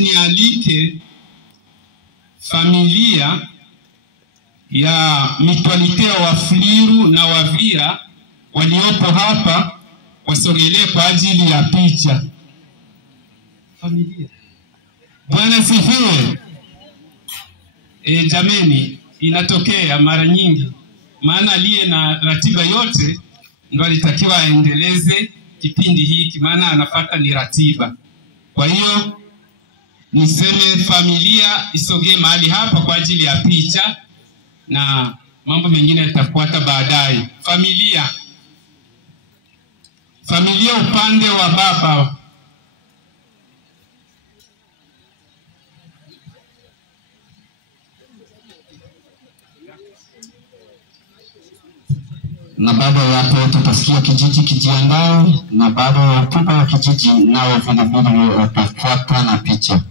basi familia ya Mutualite wa Fuliru na Wavira waliopo hapa wasogelee kwa ajili ya picha. Familia. Bwana sifiwe. Jameni, inatokea mara nyingi, maana aliye na ratiba yote ndo alitakiwa aendeleze kipindi hiki, maana anafuata ni ratiba. Kwa hiyo niseme familia isogee mahali hapa kwa ajili ya picha na mambo mengine yatafuata baadaye. Familia upande wa baba. Na baba wapo tutasikia kijiji kijiandae, na baba wakubwa wa kijiji nao vile vile watafuata na picha.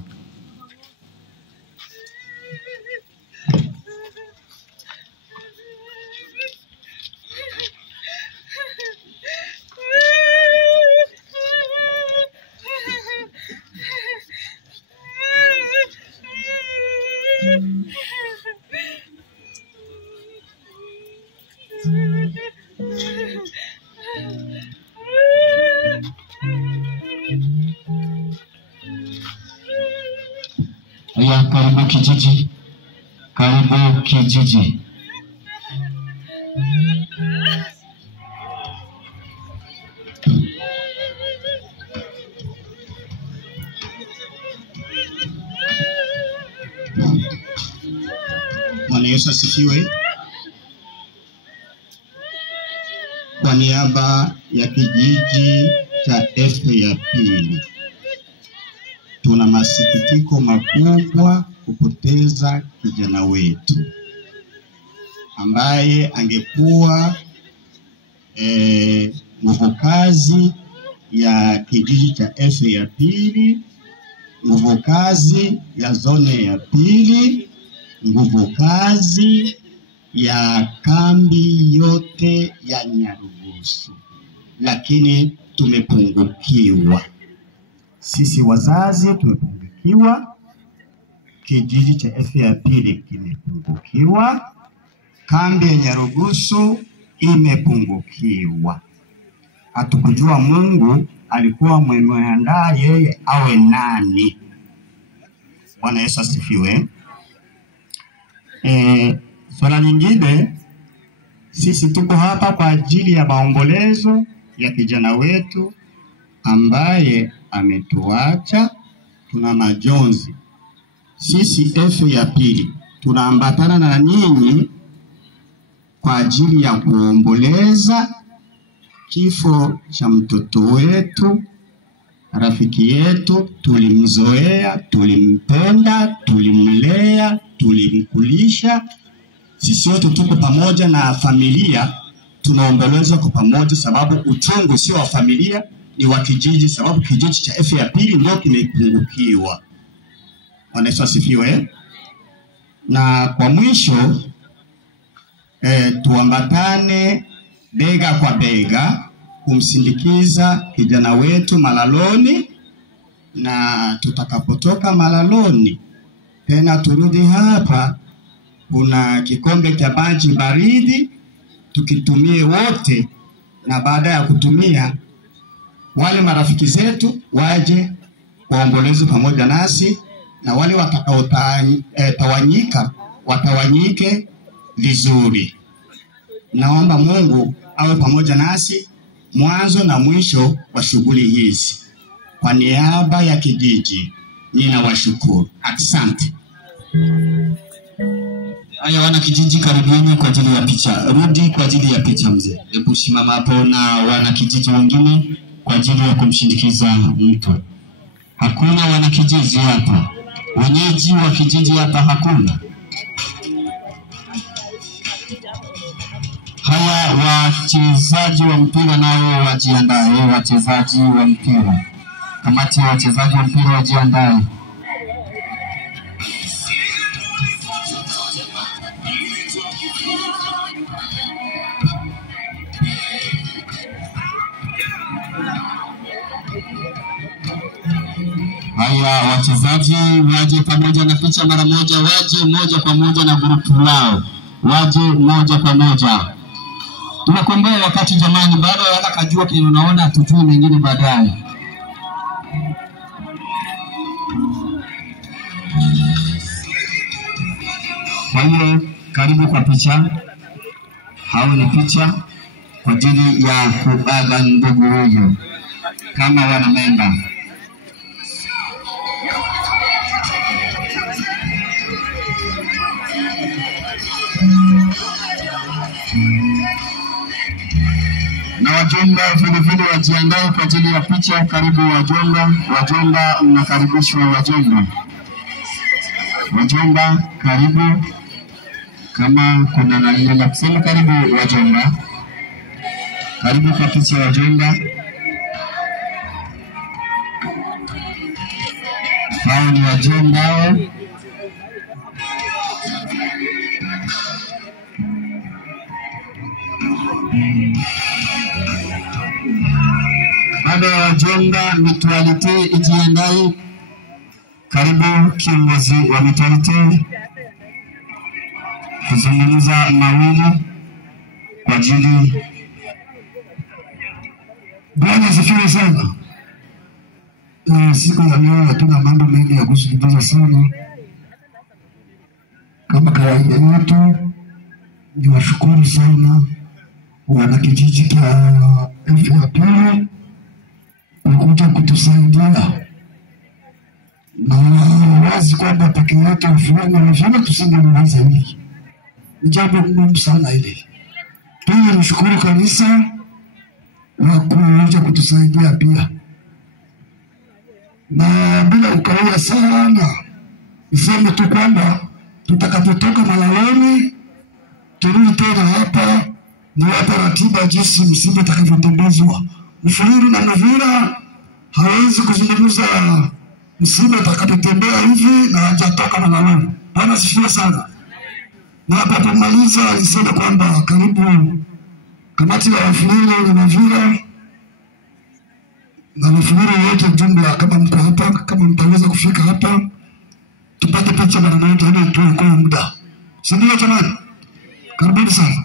Ya karibu kijiji, karibu kijiji. Bwana Yesu asifiwe. Kwa niaba ya kijiji cha Efe ya Pili, tuna masikitiko makubwa kupoteza kijana wetu ambaye angekuwa nguvu kazi ya kijiji cha Efe ya Pili, nguvu kazi ya zone ya pili, nguvu kazi ya kambi yote ya Nyarugusu. Lakini tumepungukiwa. Sisi wazazi tumepungukiwa, kijiji cha Efe ya Pili kimepungukiwa, kambi ya Nyarugusu imepungukiwa. Hatukujua Mungu alikuwa mwemeandaa yeye awe nani. Bwana Yesu asifiwe. Swala nyingine, sisi tuko hapa kwa ajili ya maombolezo ya kijana wetu ambaye ametuacha. Tuna majonzi. Sisi Efe ya Pili tunaambatana na nyinyi kwa ajili ya kuomboleza kifo cha mtoto wetu, rafiki yetu. Tulimzoea, tulimpenda, tulimlea, tulimkulisha. Sisi wote tuko pamoja na familia, tunaomboleza kwa pamoja, sababu uchungu sio wa familia, ni wa kijiji, sababu kijiji cha Efe ya Pili ndio kimepungukiwa. Bwana Yesu asifiwe. Na kwa mwisho tuambatane bega kwa bega kumsindikiza kijana wetu malaloni, na tutakapotoka malaloni tena turudi hapa, kuna kikombe cha maji baridi tukitumie wote, na baada ya kutumia wale marafiki zetu waje waomboleze pamoja nasi, na wale watakaotawanyika watawanyike vizuri. Naomba Mungu awe pamoja nasi mwanzo na mwisho wa shughuli hizi. Kwa niaba ya kijiji ninawashukuru. Asante. Haya, wana kijiji karibuni kwa ajili ya picha. Rudi kwa ajili ya picha mzee. Hebu simama hapo, na wana kijiji wengine kwa ajili ya kumshindikiza mtu. Hakuna wana kijiji hapa. Wenyeji wa kijiji hapa hakuna. Haya, wachezaji wa mpira nao wajiandae. Wachezaji wa mpira, kamati ya wachezaji wa mpira wajiandae. Haya, wachezaji waje pamoja na picha mara moja, waje moja kwa moja na grupu lao, waje moja kwa moja. Tunakomboa wakati jamani, bado wala kajua kile unaona, tujue mengine baadaye. Kwa hiyo karibu kwa picha. Hao ni picha kwa ajili ya kuaga ndugu huyu kama wana memba. Na wajomba vile wajiandae kwa ajili ya picha. Karibu wajomba, wajomba mnakaribishwa wajomba. Wajomba karibu, kama kuna nani la kusema karibu wajomba. Karibu kwa picha wajomba. Hao ni wajomba hao. Baada ya wajomba, mutualite ijiandae. Karibu kiongozi wa mutualite kuzungumza mawili kwa ajili. Bwana asifiwe sana. Siku ya leo hatuna mambo mengi ya kuzungumza sana. Kama kawaida yetu, niwashukuru sana wana kijiji cha F2 kuja kutusaidia. Na wazi kwamba peke yetu fulani tusingemaliza hili. Ni jambo muhimu sana hili. Pia nishukuru kanisa na kuja kutusaidia pia. Na bila ukawia sana, niseme tu kwamba tutakapotoka Malaloni turudi tena hapa, ni hapa ratiba jinsi msiba utakavyotembezwa. Mfululu na Mvira hawezi kuzungumza msiba utakapotembea hivi na hajatoka Malaloni. Bwana asifiwe sana. Na hapa kumaliza alisema kwamba karibu kamati ya Mfululu na Mvira na Mfululu yote jumla, kama mko hapa, kama mtaweza kufika hapa tupate picha mara moja ili tuokoe muda. Si ndio jamani? Karibuni sana.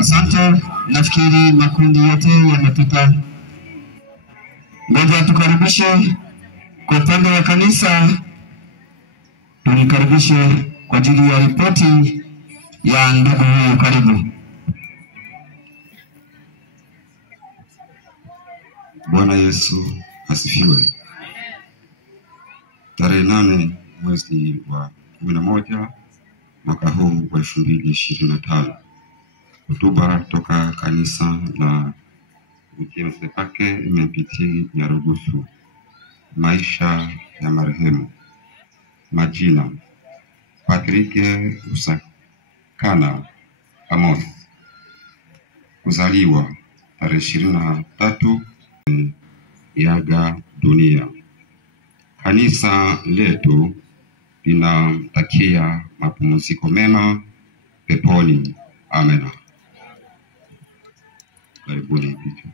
Asante, nafikiri makundi yote yamepita. Ngoja tukaribishe kwa upande wa kanisa, tulikaribishe kwa ajili ya ripoti ya ndugu huyu. Karibu. Bwana Yesu asifiwe. Tarehe 8 mwezi wa 11 mwaka huu wa 2025 Hotuba toka kanisa la Ukiemsepake Mempiti Nyarugusu. Maisha ya marehemu. Majina: Patrick Usakana Amos. Kuzaliwa tarehe 23 yaga dunia. Kanisa letu linamtakia mapumziko mema peponi. Amena. Karibuni picha.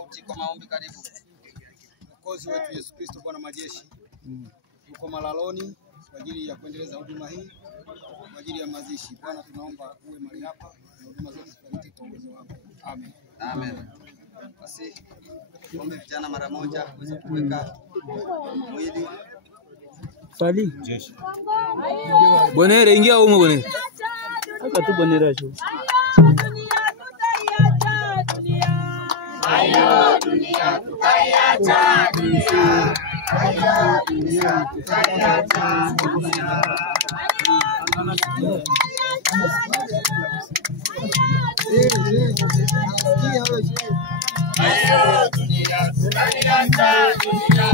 sauti kwa maombi. Karibu. Mwokozi wetu Yesu Kristo, Bwana majeshi, tuko malaloni kwa ajili ya kuendeleza huduma hii kwa ajili ya mazishi. Bwana, tunaomba uwe mahali hapa na huduma zetu zifanyike kwa uwezo wako. Amen. Amen. Basi tuombe vijana mara moja kuweza kuweka mwili. Fali. Bonere ingia huko bonere. Haka tu bonere sio. Ayo dunia tutaiacha dunia. Ayo dunia tutaiacha dunia. Ayo dunia tutaiacha dunia.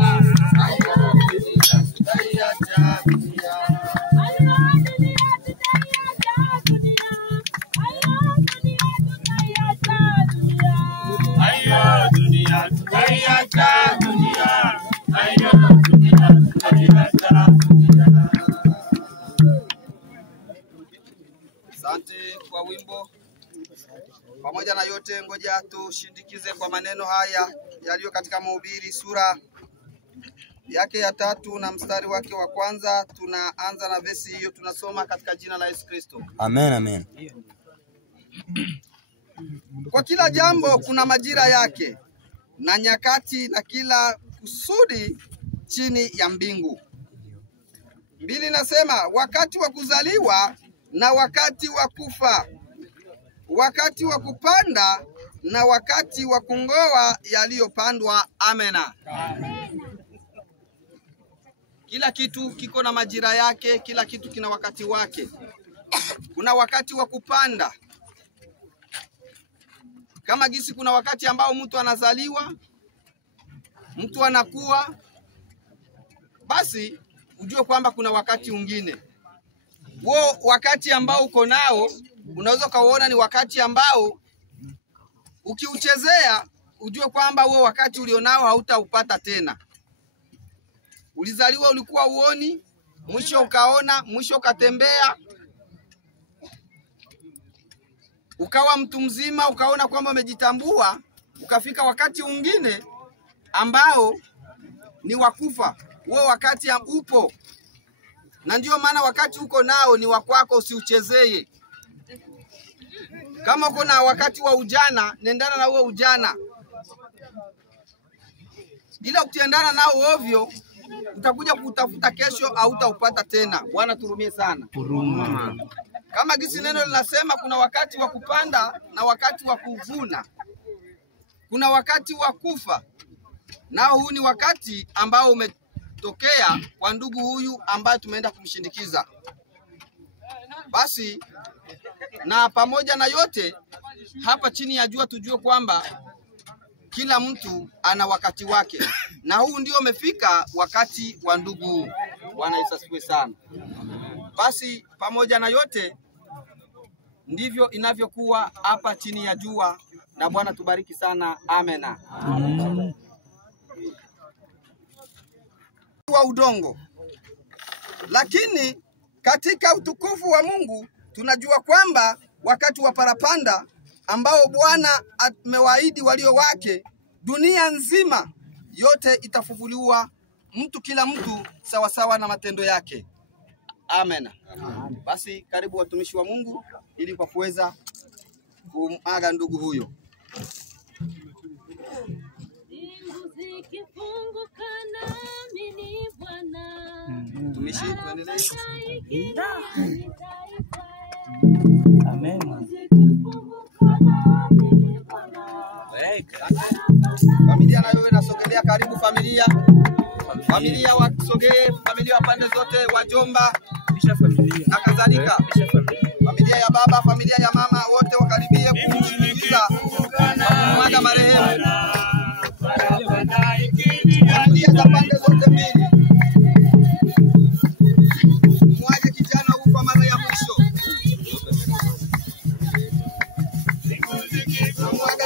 Asante kwa wimbo. Pamoja na yote, ngoja tushindikize kwa maneno haya yaliyo katika Mhubiri sura yake ya 3 na mstari wake wa kwanza. Tunaanza na vesi hiyo, tunasoma katika jina la Yesu Kristo. Amen, amen. Kwa kila jambo kuna majira yake na nyakati, na kila kusudi chini ya mbingu. 2 nasema wakati wa kuzaliwa na wakati wa kufa, wakati wa kupanda na wakati wa kungoa yaliyopandwa. Amena. Kila kitu kiko na majira yake, kila kitu kina wakati wake. Kuna wakati wa kupanda, kama gisi kuna wakati ambao mtu anazaliwa, mtu anakuwa, basi ujue kwamba kuna wakati mwingine. Huo wakati ambao uko nao unaweza kaona ni wakati ambao ukiuchezea ujue kwamba huo wakati ulionao hautaupata tena. Ulizaliwa ulikuwa uoni, mwisho ukaona, mwisho ukatembea, ukawa mtu mzima, ukaona kwamba umejitambua, ukafika wakati mwingine ambao ni wakufa. Huo wakati upo, na ndio maana wakati uko nao ni wakwako, usiuchezee. Kama uko na wakati wa ujana, nendana na huo ujana. Ila ukiendana nao ovyo, utakuja kutafuta kesho au utaupata tena. Bwana turumie sana. Kama gisi neno linasema, kuna wakati wa kupanda na wakati wa kuvuna. Kuna wakati wa kufa. Nao huu ni wakati ambao umetokea kwa ndugu huyu ambaye tumeenda kumshindikiza. Basi na pamoja na yote hapa chini ya jua, tujue kwamba kila mtu ana wakati wake, na huu ndio umefika wakati wa ndugu. Bwana Yesu asifiwe sana. Basi pamoja na yote ndivyo inavyokuwa hapa chini ya jua, na Bwana tubariki sana. Amena. Wa udongo, lakini katika utukufu wa Mungu tunajua kwamba wakati wa parapanda ambao Bwana amewaahidi walio wake, dunia nzima yote itafufuliwa, kila mtu sawasawa na matendo yake. Amen. Basi karibu watumishi wa Mungu ili kwa kuweza kumaga ndugu huyo. Tumishi, tuendelee. Amen. Familia na wewe nasogelea karibu familia. Familia wasogee, familia wa pande zote, wajomba na kadhalika. Familia ya baba, familia ya mama, wote wakaribie kumshinikiza kumwaga marehemu. Familia za pande zote mbili, mwage kijana huyu kwa mara ya mwisho. Mwaga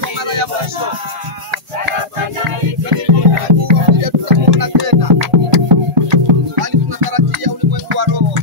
kwa mara ya mwisho. Tutamuona tena, bali tunatarajia ulimwengu wa roho.